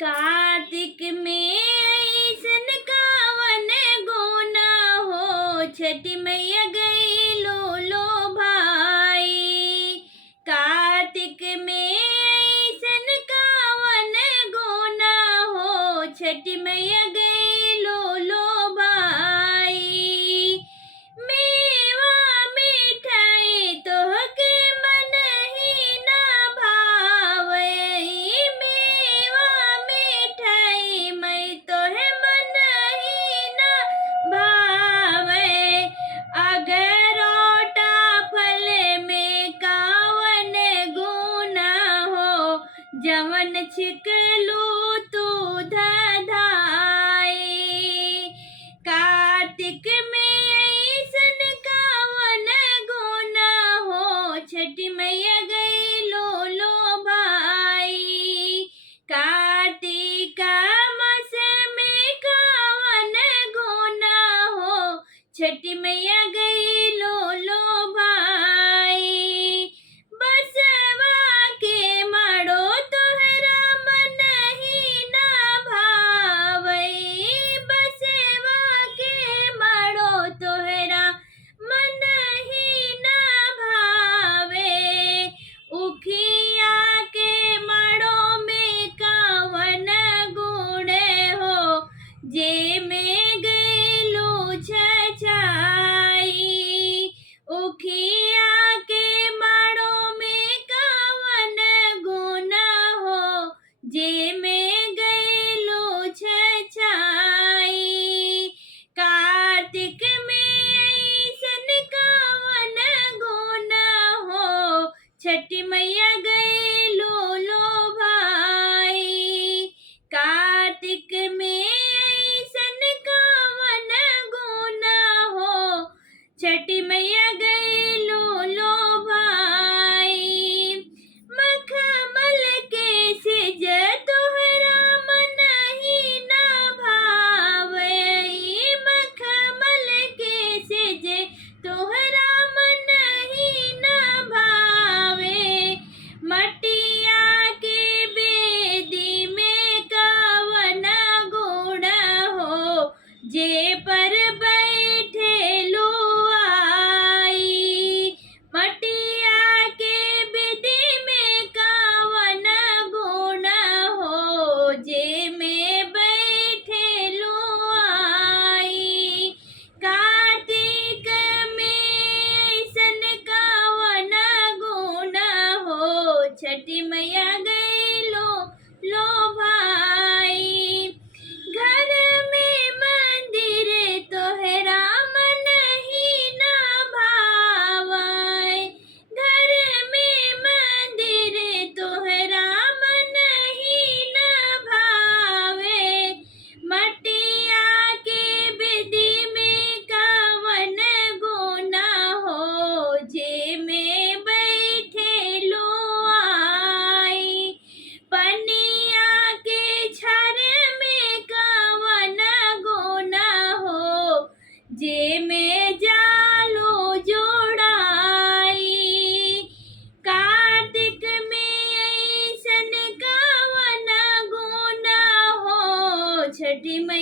कार्तिक में ऐसन कावन गुना हो, छठी मैया गई लो भाई। कार्तिक में ऐसन कावन गुना हो, छठी मैया गई लो भाई। मेवा मिठाई तोहके मन ही ना भावे, मेवा मिठाई मैं तोहे मन ही ना भावे। अगरोटा फल में कावन गुना हो, जवन छिकलू तू धधाई। कार्तिक में ऐसन कावन गुना हो, छठी मैया गई लो भाई। कार्तिक मास में कावन गुना हो, छठी मैया गई लो भाई। बसवा के माड़ो तोहरा मन ही ना भावई, बसवा के माड़ो तोहरा मन ही ना भावे। उखिया के माड़ो में कावन गुण हो, जे में गईलू छछाई। उखिया के माड़ो में कावन गुण हो, जे में गईलू छछाई। कार्तिक में ऐसन कावन गुना हो, छठी मैया गई लो भाई। कार्तिक में ऐसन कावन गुना हो, छठी मैया गई लो भाई। मखमल के सिज तोहरा मन ही ना भावई, मखमल के सिज तोहरा मन ही ना भावे। मटिया के बेदी में कावन गुण हो, जे पर बैठे लो आई। मटिया के बेदी में कावन गुण हो, जे में बैठे लो आई। कार्तिक में ऐसन कावन गुण हो, छठी मैया गई लो भाई। घर में मंदिर तोहरा मन ही ना भावई, घर में मंदिर तोहरा मन ही ना भावे। मटिया के बेदी में कावन गुना हो, जे में बैठे लो आई। पनिया के छर में कावन गुना हो, जे में जालो जोड़ाई। कार्तिक में ऐसन कावन गुना हो, छठी मैया